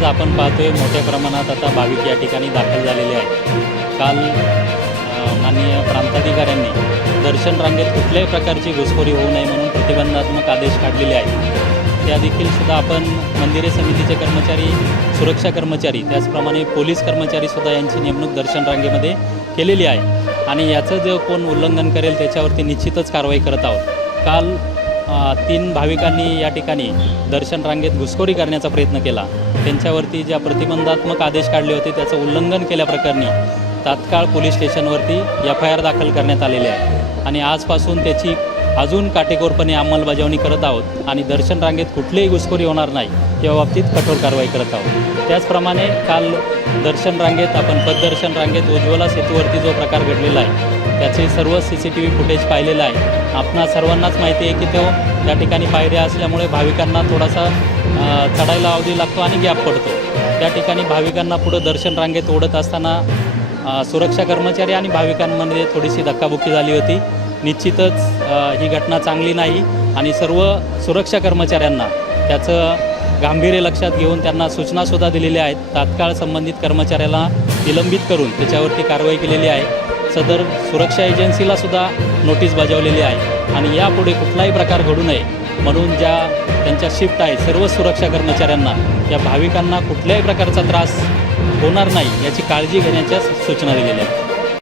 आज आपण पाहतोय मोठ्या प्रमाणात आता भाविक या ठिकाणी दाखल झालेले आहेत. काल माननीय प्रांताधिकाऱ्यांनी दर्शन रांगेत कुठल्याही प्रकारची घुसखोरी होऊ नये म्हणून प्रतिबंधात्मक आदेश काढलेले आहेत. त्या देखील सुद्धा आपण मंदिरे समितीचे कर्मचारी सुरक्षा कर्मचारी त्याचप्रमाणे पोलीस कर्मचारी सुद्धा यांची नेमणूक दर्शन रांगेमध्ये केलेली आहे. आणि याचं जे कोण उल्लंघन करेल त्याच्यावरती निश्चितच कारवाई करत आहोत. काल तीन भाविकांनी या ठिकाणी दर्शन रांगेत घुसखोरी करण्याचा प्रयत्न केला. त्यांच्यावरती ज्या प्रतिबंधात्मक आदेश काढले होते त्याचं उल्लंघन केल्याप्रकरणी तात्काळ पोलीस स्टेशनवरती एफ आय आर दाखल करण्यात आलेले आहे. आणि आजपासून त्याची अजून काटेकोरपणे अंमलबजावणी करत आहोत आणि दर्शन रांगेत कुठलीही घुसखोरी होणार नाही या बाबतीत कठोर कारवाई करत आहोत. त्याचप्रमाणे काल दर्शन रांगेत आपण पददर्शन रांगेत उज्ज्वला सेतूवरती जो प्रकार घडलेला आहे त्याचे सर्व C C T V footage पाहिलेलं आहे. आपणा सर्वांनाच माहिती आहे की तो त्या ठिकाणी पायऱ्या असल्यामुळे भाविकांना थोडासा चढायला अवधी लागतो आणि गॅप पडतो. त्या ठिकाणी भाविकांना पुढं दर्शन रांगेत ओढत असताना सुरक्षा कर्मचारी आणि भाविकांमध्ये थोडीशी धक्काबुक्की झाली होती. निश्चितच ही घटना चांगली नाही आणि सर्व सुरक्षा कर्मचाऱ्यांना त्याचं गांभीर्य लक्षात घेऊन त्यांना सूचनासुद्धा दिलेल्या आहेत. तात्काळ संबंधित कर्मचाऱ्याला निलंबित करून त्याच्यावरती कारवाई केलेली आहे. सदर सुरक्षा एजन्सीलासुद्धा नोटीस बजावलेली आहे आणि यापुढे कुठलाही प्रकार घडू नये म्हणून ज्या त्यांच्या शिफ्ट आहेत सर्व सुरक्षा कर्मचाऱ्यांना या भाविकांना कुठल्याही प्रकारचा त्रास होणार नाही याची काळजी घेण्याच्या सूचना दिलेल्या आहेत.